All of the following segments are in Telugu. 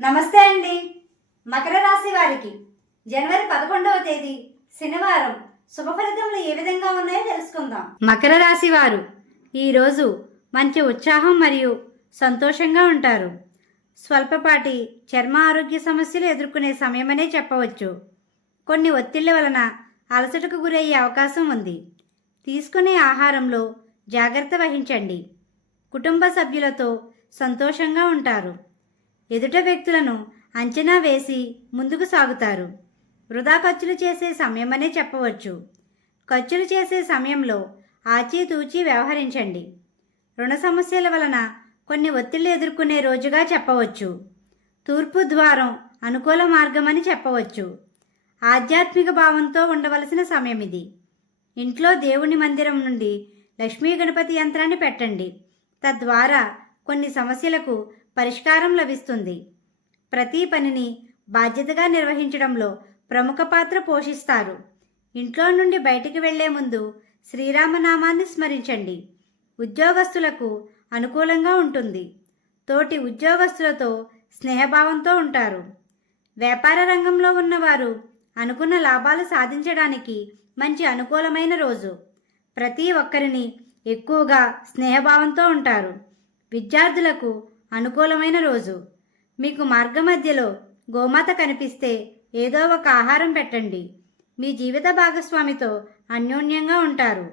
నమస్తే అండి. మకర రాశి వారికి జనవరి పదకొండవ తేదీ శనివారం. శుభ ఫలితములు ఏ విధంగా ఉన్నాయో తెలుసుకుందాం. మకర రాశి వారు ఈరోజు మంచి ఉత్సాహం మరియు సంతోషంగా ఉంటారు. స్వల్పపాటి చర్మ ఆరోగ్య సమస్యలు ఎదుర్కొనే సమయమనే చెప్పవచ్చు. కొన్ని ఒత్తిళ్ళ వలన అలసటకు గురయ్యే అవకాశం ఉంది. తీసుకునే ఆహారంలో జాగ్రత్త వహించండి. కుటుంబ సభ్యులతో సంతోషంగా ఉంటారు. ఎదుట వ్యక్తులను అంచనా వేసి ముందుకు సాగుతారు. వృధా ఖర్చులు చేసే సమయమనే చెప్పవచ్చు. ఖర్చులు చేసే సమయంలో ఆచితూచి వ్యవహరించండి. రుణ సమస్యల వలన కొన్ని ఒత్తిళ్ళు ఎదుర్కొనే రోజుగా చెప్పవచ్చు. తూర్పు ద్వారం అనుకూల మార్గమని చెప్పవచ్చు. ఆధ్యాత్మిక భావంతో ఉండవలసిన సమయం ఇది ఇంట్లో దేవుని మందిరం నుండి లక్ష్మీ గణపతి యంత్రాన్ని పెట్టండి. తద్వారా కొన్ని సమస్యలకు పరిష్కారం లభిస్తుంది. ప్రతి పనిని బాధ్యతగా నిర్వహించడంలో ప్రముఖ పాత్ర పోషిస్తారు. ఇంట్లో నుండి బయటికి వెళ్ళే ముందు శ్రీరామనామాన్ని స్మరించండి. ఉద్యోగస్తులకు అనుకూలంగా ఉంటుంది. తోటి ఉద్యోగస్తులతో స్నేహభావంతో ఉంటారు. వ్యాపార రంగంలో ఉన్నవారు అనుకున్న లాభాలు సాధించడానికి మంచి అనుకూలమైన రోజు. ప్రతి ఒక్కరిని ఎక్కువగా స్నేహభావంతో ఉంటారు. విద్యార్థులకు అనుకూలమైన రోజు. మీకు మార్గమధ్యలో గోమాత కనిపిస్తే ఏదో ఒక ఆహారం పెట్టండి. మీ జీవిత భాగస్వామితో అన్యోన్యంగా ఉంటారు.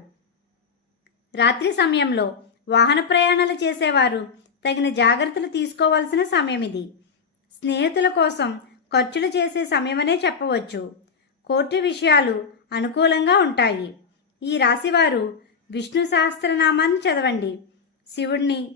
రాత్రి సమయంలో వాహన ప్రయాణాలు చేసేవారు తగిన జాగ్రత్తలు తీసుకోవాల్సిన సమయం ఇది. స్నేహితుల కోసం ఖర్చులు చేసే సమయమనే చెప్పవచ్చు. కోర్టు విషయాలు అనుకూలంగా ఉంటాయి. ఈ రాశివారు విష్ణు సహస్రనామాన్ని చదవండి. శివుణ్ణి